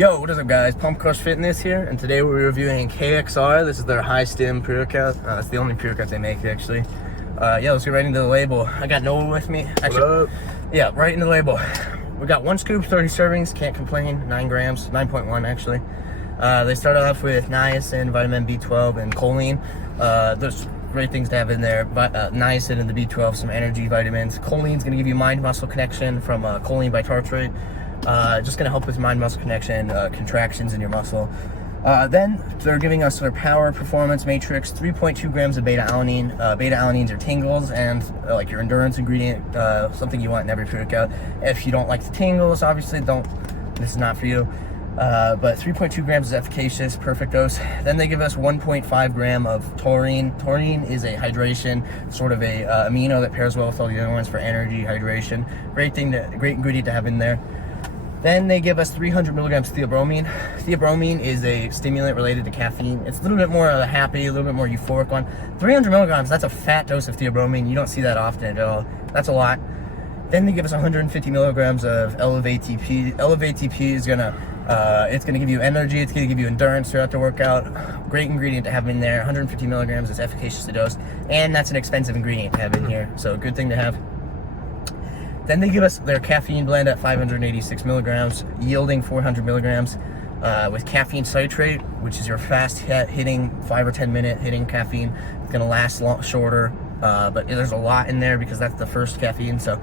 Yo, what is up guys? Pump Crush Fitness here, and today we're reviewing KXR. This is their high stim pre-workout. It's the only pre-workout they make actually. Yeah, let's get right into the label. I got Noah with me. Actually, what up? Yeah, right into the label. We got 1 scoop, 30 servings, can't complain, 9 grams, 9.1 actually. They started off with niacin, vitamin B12, and choline. There's great things to have in there. Niacin and the B12, some energy vitamins. Choline's gonna give you mind-muscle connection from choline bitartrate. Just gonna help with mind-muscle connection, contractions in your muscle. Then they're giving us their power performance matrix, 3.2 grams of beta-alanine. Beta-alanines are tingles and like your endurance ingredient, something you want in every pre-workout. If you don't like the tingles, obviously this is not for you. But 3.2 grams is efficacious, perfect dose. Then they give us 1.5 gram of taurine. Taurine is a hydration, sort of a amino that pairs well with all the other ones for energy, hydration. Great ingredient to have in there. Then they give us 300 milligrams theobromine. Theobromine is a stimulant related to caffeine. It's a little bit more happy, a little bit more euphoric one. 300 milligrams, that's a fat dose of theobromine. You don't see that often at all. That's a lot. Then they give us 150 milligrams of Elevate-TP. Elevate-TP is it's gonna give you energy, it's gonna give you endurance throughout the workout. Great ingredient to have in there. 150 milligrams is efficacious to dose, and that's an expensive ingredient to have in here, so good thing to have. Then they give us their caffeine blend at 586 milligrams, yielding 400 milligrams with caffeine citrate, which is your fast hitting 5 or 10 minute hitting caffeine. It's gonna last shorter, but there's a lot in there because that's the first caffeine. So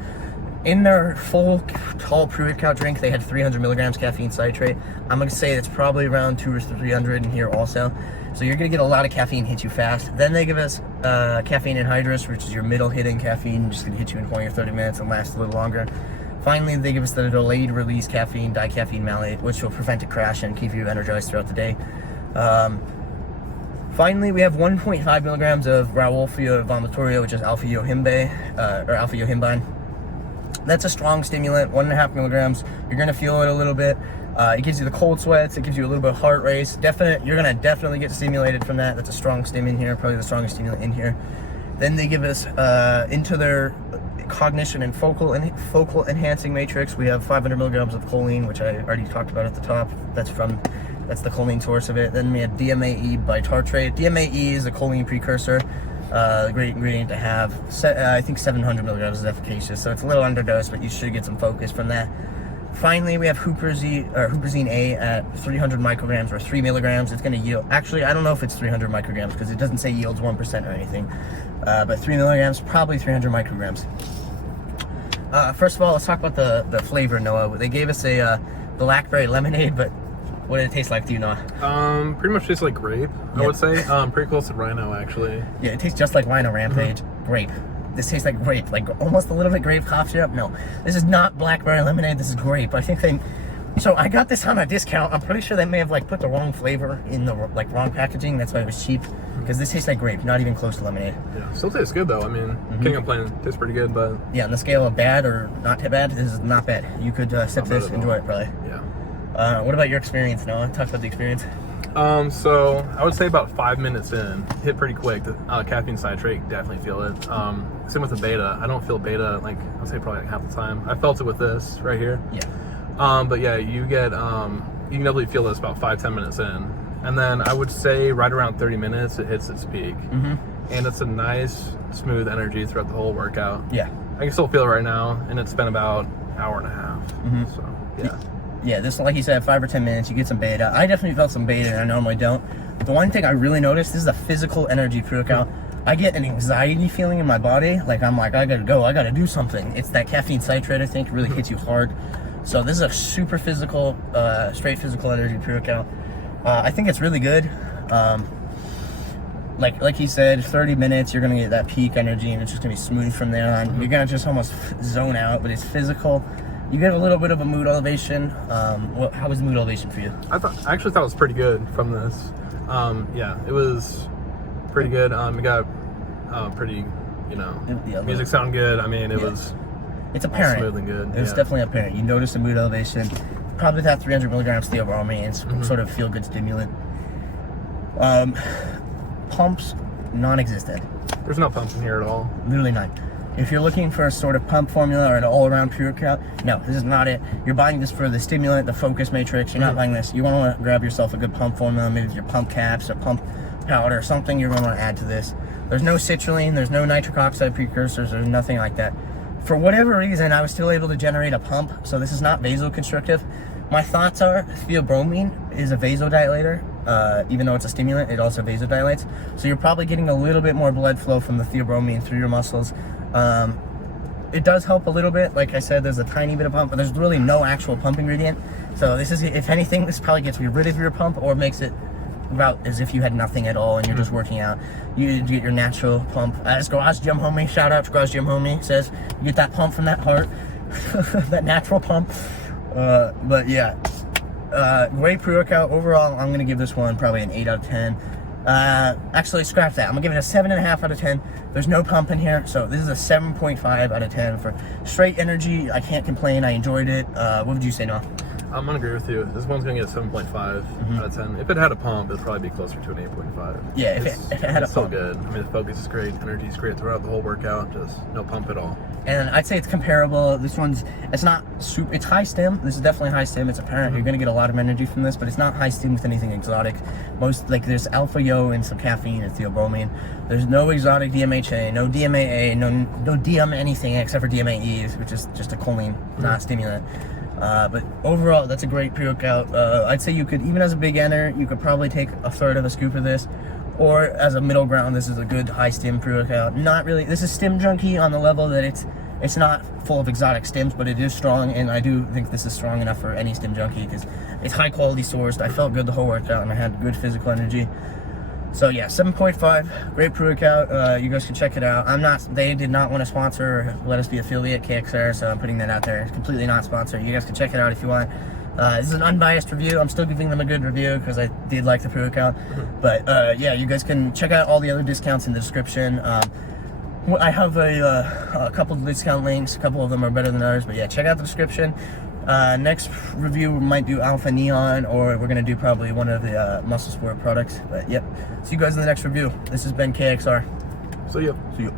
in their full tall pre-workout drink, they had 300 milligrams caffeine citrate. I'm gonna say it's probably around 200 or 300 in here also. So you're gonna get a lot of caffeine, hit you fast. Then they give us Caffeine Anhydrous, which is your middle hitting caffeine, just gonna hit you in 20 or 30 minutes and last a little longer. Finally, they give us the delayed release caffeine, dicaffeine malate, which will prevent a crash and keep you energized throughout the day. Finally, we have 1.5 milligrams of Rauwolfia vomitoria, which is alpha-yohimbine. That's a strong stimulant, 1.5 milligrams. You're gonna feel it a little bit. It gives you the cold sweats, it gives you a little bit of heart race. You're gonna definitely get stimulated from that. That's a strong stim in here, probably the strongest stimulant in here. Then they give us into their cognition and focal enhancing matrix, we have 500 milligrams of choline, which I already talked about at the top. That's the choline source of it. Then we have Dmae bitartrate. Dmae is a choline precursor. Great ingredient to have. I think 700 milligrams is efficacious, so it's a little underdosed, but you should get some focus from that. Finally, we have Huperzine A at 300 micrograms or 3 milligrams. It's going to yield, actually, I don't know if it's 300 micrograms because it doesn't say yields 1% or anything, but 3 milligrams, probably 300 micrograms. First of all, let's talk about the flavor, Noah. They gave us a Blackberry Lemonade, but what did it taste like to you, Noah? Pretty much tastes like grape, I would say. Pretty close to Rhino, actually. Yeah, it tastes just like Rhino Rampage. Grape. This tastes like grape, like almost a little bit grape cough syrup. No, this is not Blackberry Lemonade, this is grape. I think so I got this on a discount. I'm pretty sure they may have like put the wrong flavor in the wrong packaging. That's why it was cheap, because this tastes like grape, not even close to lemonade. Yeah, still tastes good though. I mean, can't complain. Tastes pretty good, but yeah, on the scale of bad or not too bad, this is not bad. You could sip this, enjoy it probably. Yeah. What about your experience, Noah? Talk about the experience. So I would say about 5 minutes in, hit pretty quick. The caffeine citrate, definitely feel it. Same with the beta. I don't feel beta, like I would say probably like half the time. I felt it with this right here. Yeah. But yeah, you can definitely feel this about 5-10 minutes in. And then I would say right around 30 minutes, it hits its peak. And it's a nice, smooth energy throughout the whole workout. Yeah. I can still feel it right now, and it's been about an hour and a half. So, yeah. Yeah, this, like you said, 5 or 10 minutes, you get some beta. I definitely felt some beta, and I normally don't. The one thing I really noticed, this is a physical energy pre-workout. I get an anxiety feeling in my body. Like, I'm like, I gotta go, I gotta do something. It's that caffeine citrate, I think, really hits you hard. So this is a super physical, straight physical energy pre-workout. I think it's really good. Like he said, 30 minutes, you're gonna get that peak energy, and it's just gonna be smooth from there on. You're gonna just almost zone out, but it's physical. You get a little bit of a mood elevation. How was the mood elevation for you? I actually thought it was pretty good from this. Yeah, it was pretty good. It got pretty, music sounded good. I mean, it's apparent. Smooth and good. It's definitely apparent. You notice the mood elevation. Probably that 300 milligrams theobromine, sort of feel good stimulant. Pumps, non-existent. There's no pumps in here at all. Literally none. If you're looking for a sort of pump formula or an all-around pre-workout, no, this is not it. You're buying this for the stimulant, the focus matrix. You're not buying this. You want to grab yourself a good pump formula, maybe your pump caps or pump powder or something you're going to want to add to this. There's no citrulline, there's no nitric oxide precursors, there's nothing like that. For whatever reason, I was still able to generate a pump, so this is not vasoconstrictive. My thoughts are theobromine is a vasodilator. Even though it's a stimulant, it also vasodilates. So you're probably getting a little bit more blood flow from the theobromine through your muscles. It does help a little bit. Like I said, there's a tiny bit of pump, but there's really no actual pump ingredient. So this is, if anything, this probably gets rid of your pump or makes it about as if you had nothing at all and you're just working out. You get your natural pump. As Garage Gym Homie, shout out to Garage Gym Homie, says you get that pump from that heart, that natural pump. But yeah, great pre-workout. Overall, I'm going to give this one probably an 8 out of 10. Actually, scrap that. I'm going to give it a 7.5 out of 10. There's no pump in here, so this is a 7.5 out of 10 for straight energy. I can't complain. I enjoyed it. What would you say, Noah? I'm gonna agree with you. This one's gonna get a 7.5 out of 10. If it had a pump, it'd probably be closer to an 8.5. Yeah, if it had a pump. It's so good. I mean, the focus is great, energy is great throughout the whole workout. Just no pump at all. And I'd say it's comparable. This one's, it's not super, it's high stim. This is definitely high stim. It's apparent you're gonna get a lot of energy from this, but it's not high stim with anything exotic. Most, like, there's alpha yo and some caffeine and theobromine. There's no exotic DMHA, no DMAA, no DM anything except for DMAE, which is just a choline, not a stimulant. But overall, that's a great pre-workout. I'd say you could, even as a beginner, you could probably take a third of a scoop of this, or as a middle ground, this is a good high stim pre-workout. Not really, this is stim junkie on the level that it's not full of exotic stims, but it is strong, and I do think this is strong enough for any stim junkie because it's high quality sourced. I felt good the whole workout, and I had good physical energy. So yeah, 7.5, great pre-workout. You guys can check it out. They did not want to sponsor or let us be affiliate KXR, so I'm putting that out there. It's completely not sponsored. You guys can check it out if you want. This is an unbiased review. I'm still giving them a good review because I did like the pre-workout. But yeah, you guys can check out all the other discounts in the description. I have a couple of discount links. A couple of them are better than others, but yeah, check out the description. Next review, we might do Alpha Neon, or we're going to do probably one of the Muscle Sport products. But yep, see you guys in the next review. This has been KXR. See you.